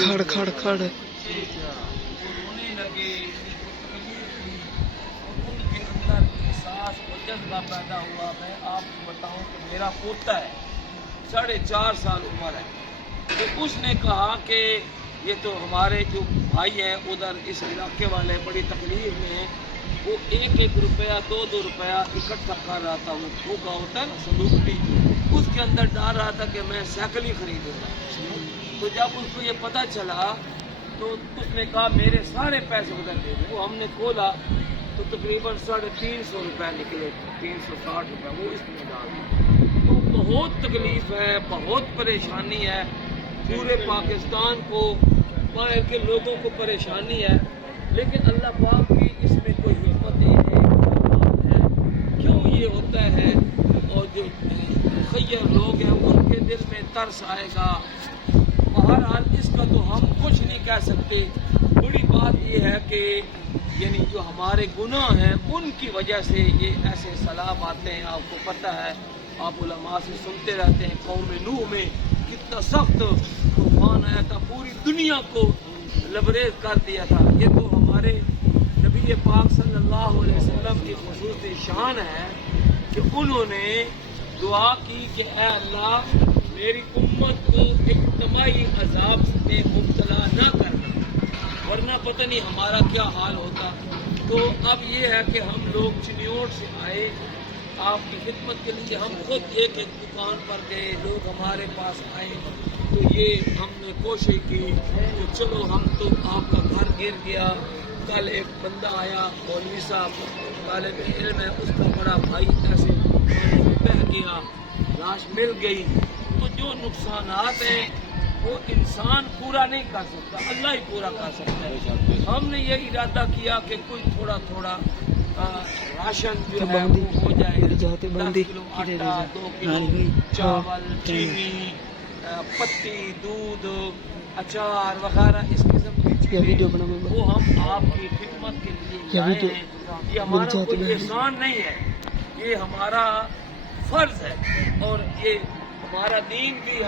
کھڑ کھڑ کھڑ جذبہ پیدا ہوا. میں آپ کو بتاؤں کہ میرا پوتا ہے 4.5 سال عمر ہے. تو اس نے کہا کہ یہ تو ہمارے جو بھائی ہیں ادھر اس علاقے والے بڑی تکلیف میں ہیں. وہ 1 روپیہ 2 روپیہ اکٹھا کر رہا تھا. وہ بھوکا ہوتا ہے نا صندوق, اس کے اندر ڈال رہا تھا کہ میں سائیکل ہی خریدوں گا. تو جب اس کو یہ پتہ چلا تو اس نے کہا میرے سارے پیسے ادھر دے دیں. وہ ہم نے کھولا تو تقریباً 350 روپے نکلے, 360 روپے وہ اس میں ڈال دیے. تو بہت تکلیف ہے, بہت پریشانی ہے, پورے پاکستان کو باہر کے لوگوں کو پریشانی ہے. لیکن اللہ پاک کی اس میں کوئی حکمت ہے, کیوں یہ ہوتا ہے. اور جو مخیر لوگ ہیں ان کے دل میں ترس آئے گا. بہرحال اس کا تو ہم کچھ نہیں کہہ سکتے. بڑی بات یہ ہے کہ یعنی جو ہمارے گناہ ہیں ان کی وجہ سے یہ ایسے سیلاب آتے ہیں. آپ کو پتہ ہے, آپ علماء سے سنتے رہتے ہیں, قوم نوح میں کتنا سخت طوفان آیا تھا, پوری دنیا کو لبریز کر دیا تھا. یہ تو ہمارے نبی پاک صلی اللہ علیہ وسلم کی خصوصی شان ہے کہ انہوں نے دعا کی کہ اے اللہ میری امت کو اجتماعی عذاب میں مبتلا نہ کرنا, ورنہ پتہ نہیں ہمارا کیا حال ہوتا. تو اب یہ ہے کہ ہم لوگ چنیوٹ سے آئے آپ کی خدمت کے لیے. ہم خود ایک دکان پر گئے, لوگ ہمارے پاس آئے تو یہ ہم نے کوشش کی کہ چلو ہم تو آپ کا گھر گر گیا. کل ایک بندہ آیا, مولوی صاحب طالب علم ہے, اس کا بڑا بھائی ایسے بہہ گیا, لاش مل گئی. تو جو نقصانات ہیں وہ انسان پورا نہیں کر سکتا, اللہ ہی پورا کر سکتا ہے. ہم نے یہ ارادہ کیا کہ کوئی تھوڑا تھوڑا راشن جو ہے وہ ہو جائے, 10 کلو آٹا, 2 کلو چاول, چینی, پتی, دودھ, اچار وغیرہ اس قسم کی چیزیں وہ ہم آپ کی خدمت کے لیے لائے ہیں. یہ ہمارا کوئی احسان نہیں ہے, یہ ہمارا فرض ہے اور یہ ہمارا دین بھی